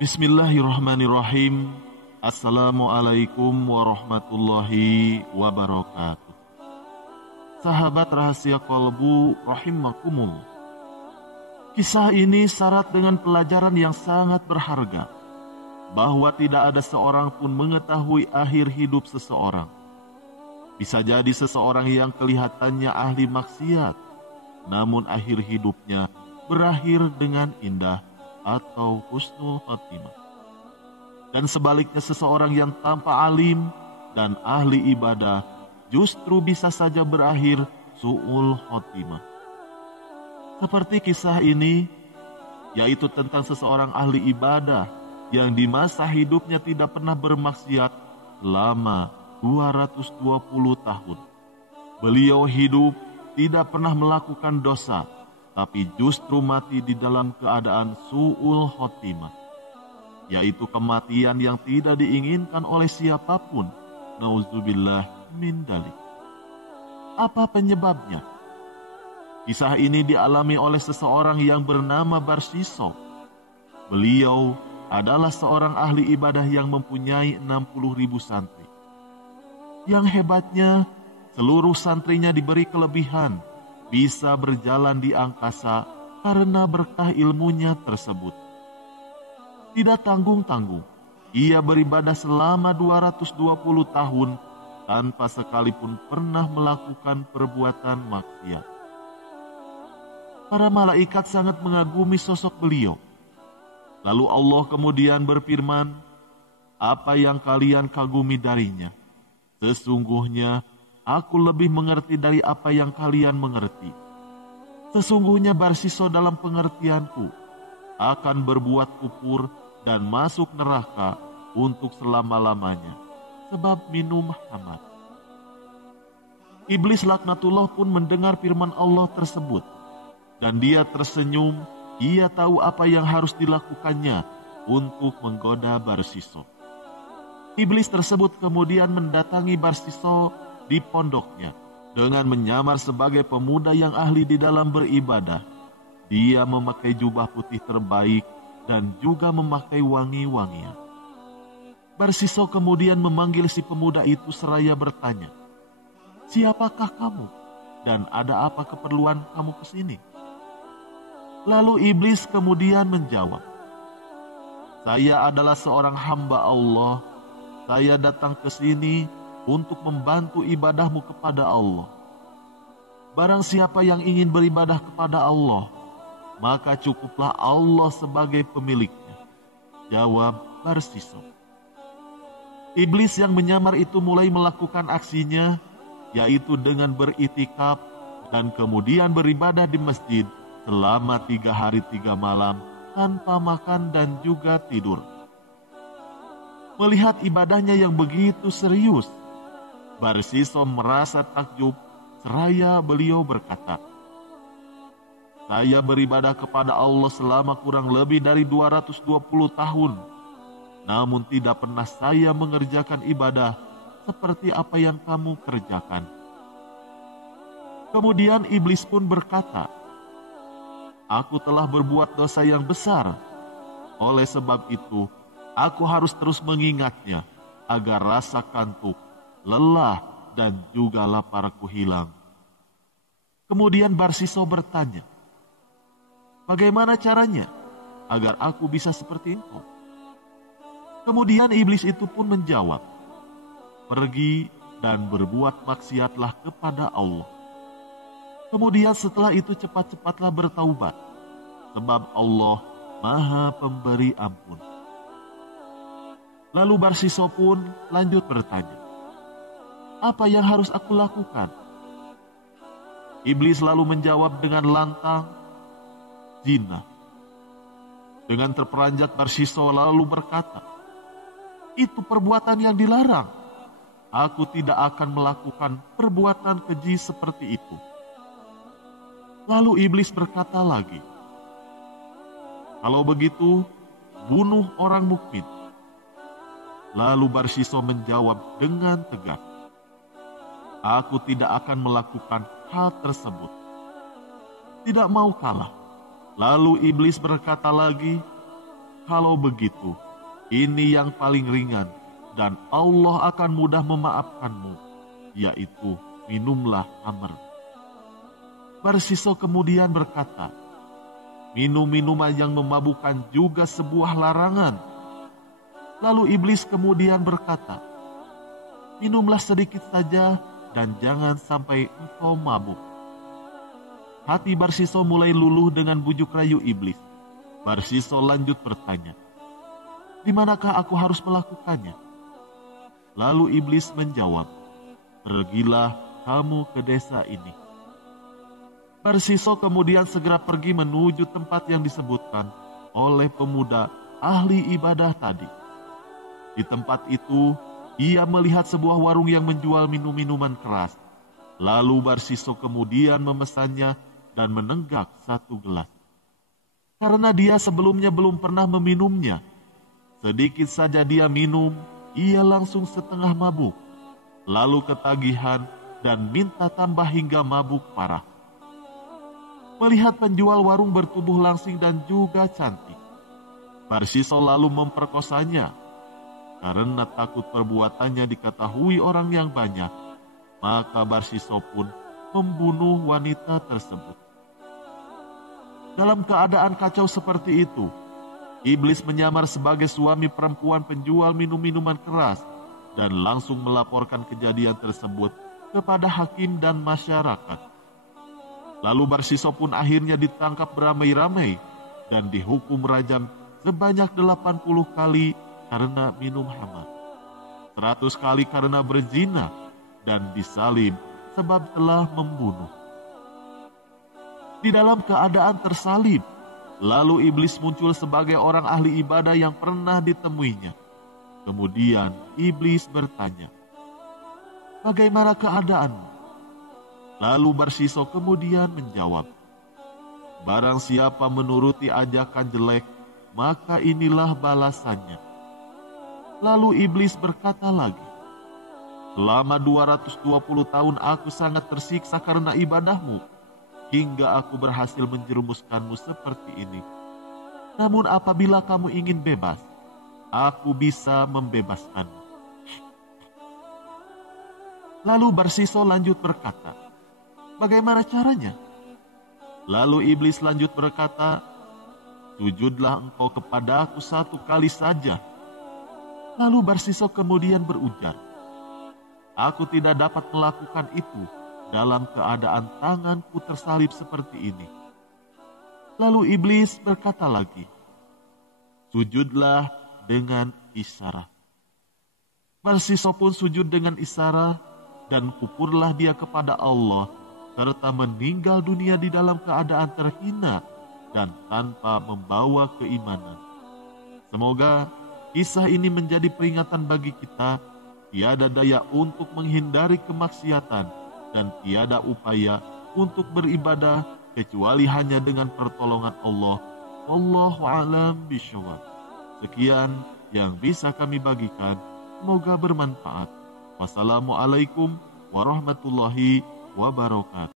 Bismillahirrahmanirrahim. Assalamualaikum warahmatullahi wabarakatuh. Sahabat rahasia kolbu rahimakumullah. Kisah ini syarat dengan pelajaran yang sangat berharga, bahwa tidak ada seorang pun mengetahui akhir hidup seseorang. Bisa jadi seseorang yang kelihatannya ahli maksiat, namun akhir hidupnya berakhir dengan indah atau husnul khotimah. Dan sebaliknya seseorang yang tanpa alim dan ahli ibadah justru bisa saja berakhir su'ul khotimah. Seperti kisah ini, yaitu tentang seseorang ahli ibadah yang di masa hidupnya tidak pernah bermaksiat selama 220 tahun. Beliau hidup tidak pernah melakukan dosa, tapi justru mati di dalam keadaan su'ul khotimah, yaitu kematian yang tidak diinginkan oleh siapapun. Nauzubillah min dzalik. Apa penyebabnya? Kisah ini dialami oleh seseorang yang bernama Barsiso. Beliau adalah seorang ahli ibadah yang mempunyai 60.000 santri. Yang hebatnya, seluruh santrinya diberi kelebihan, bisa berjalan di angkasa karena berkah ilmunya tersebut. Tidak tanggung-tanggung, ia beribadah selama 220 tahun tanpa sekalipun pernah melakukan perbuatan maksiat. Para malaikat sangat mengagumi sosok beliau. Lalu Allah kemudian berfirman, "Apa yang kalian kagumi darinya? Sesungguhnya aku lebih mengerti dari apa yang kalian mengerti. Sesungguhnya Barsiso dalam pengertianku akan berbuat kufur dan masuk neraka untuk selama-lamanya, sebab minum Muhammad." Iblis laknatullah pun mendengar firman Allah tersebut, dan dia tersenyum. Ia tahu apa yang harus dilakukannya untuk menggoda Barsiso. Iblis tersebut kemudian mendatangi Barsiso di pondoknya dengan menyamar sebagai pemuda yang ahli di dalam beribadah. Dia memakai jubah putih terbaik dan juga memakai wangi-wangian. Barsiso kemudian memanggil si pemuda itu seraya bertanya, "Siapakah kamu dan ada apa keperluan kamu ke sini?" Lalu iblis kemudian menjawab, "Saya adalah seorang hamba Allah. Saya datang ke sini untuk membantu ibadahmu kepada Allah. Barang siapa yang ingin beribadah kepada Allah, maka cukuplah Allah sebagai pemiliknya," jawab Barsiso. Iblis yang menyamar itu mulai melakukan aksinya, yaitu dengan beritikaf dan kemudian beribadah di masjid selama 3 hari 3 malam tanpa makan dan juga tidur. Melihat ibadahnya yang begitu serius, Barsiso merasa takjub seraya beliau berkata, "Saya beribadah kepada Allah selama kurang lebih dari 220 tahun, namun tidak pernah saya mengerjakan ibadah seperti apa yang kamu kerjakan." Kemudian iblis pun berkata, "Aku telah berbuat dosa yang besar. Oleh sebab itu, aku harus terus mengingatnya agar rasa kantuk, lelah, dan juga laparku hilang." Kemudian Barsiso bertanya, "Bagaimana caranya agar aku bisa seperti engkau?" Kemudian iblis itu pun menjawab, "Pergi dan berbuat maksiatlah kepada Allah. Kemudian setelah itu cepat-cepatlah bertaubat, sebab Allah Maha Pemberi Ampun." Lalu Barsiso pun lanjut bertanya, "Apa yang harus aku lakukan?" Iblis lalu menjawab dengan lantang, "Zina." Dengan terperanjat Barsiso lalu berkata, "Itu perbuatan yang dilarang. Aku tidak akan melakukan perbuatan keji seperti itu." Lalu iblis berkata lagi, "Kalau begitu, bunuh orang mukmin." Lalu Barsiso menjawab dengan tegas, "Aku tidak akan melakukan hal tersebut." Tidak mau kalah, lalu iblis berkata lagi, Kalau begitu, ini yang paling ringan, dan Allah akan mudah memaafkanmu, yaitu minumlah khamr. Barsiso kemudian berkata, minum minuman yang memabukkan juga sebuah larangan. Lalu iblis kemudian berkata, minumlah sedikit saja dan jangan sampai engkau mabuk. Hati Barsiso mulai luluh dengan bujuk rayu iblis. Barsiso lanjut bertanya, di manakah aku harus melakukannya? Lalu iblis menjawab, pergilah kamu ke desa ini. Barsiso kemudian segera pergi menuju tempat yang disebutkan oleh pemuda ahli ibadah tadi. Di tempat itu, ia melihat sebuah warung yang menjual minum-minuman keras. Lalu Barsiso kemudian memesannya dan menenggak satu gelas. Karena dia sebelumnya belum pernah meminumnya, sedikit saja dia minum, ia langsung setengah mabuk. Lalu ketagihan dan minta tambah hingga mabuk parah. Melihat penjual warung bertubuh langsing dan juga cantik, Barsiso lalu memperkosanya. Karena takut perbuatannya diketahui orang yang banyak, maka Barsiso pun membunuh wanita tersebut. Dalam keadaan kacau seperti itu, iblis menyamar sebagai suami perempuan penjual minum-minuman keras dan langsung melaporkan kejadian tersebut kepada hakim dan masyarakat. Lalu Barsiso pun akhirnya ditangkap beramai-ramai dan dihukum rajam sebanyak 80 kali karena minum khamr, 100 kali karena berzina, dan disalib sebab telah membunuh. Di dalam keadaan tersalib, lalu iblis muncul sebagai orang ahli ibadah yang pernah ditemuinya. Kemudian iblis bertanya, bagaimana keadaanmu? Lalu Barsiso kemudian menjawab, barang siapa menuruti ajakan jelek, maka inilah balasannya. Lalu iblis berkata lagi, selama 220 tahun aku sangat tersiksa karena ibadahmu, hingga aku berhasil menjerumuskanmu seperti ini. Namun apabila kamu ingin bebas, aku bisa membebaskanmu. Lalu Barsiso lanjut berkata, bagaimana caranya? Lalu iblis lanjut berkata, sujudlah engkau kepada aku 1 kali saja. Lalu Barsiso kemudian berujar, aku tidak dapat melakukan itu dalam keadaan tanganku tersalib seperti ini. Lalu iblis berkata lagi, sujudlah dengan isyarat. Barsiso pun sujud dengan isyarat dan kupurlah dia kepada Allah, serta meninggal dunia di dalam keadaan terhina dan tanpa membawa keimanan. Semoga kisah ini menjadi peringatan bagi kita, tiada daya untuk menghindari kemaksiatan dan tiada upaya untuk beribadah kecuali hanya dengan pertolongan Allah. Wallahu a'lam bishawab. Sekian yang bisa kami bagikan, semoga bermanfaat. Wassalamualaikum warahmatullahi wabarakatuh.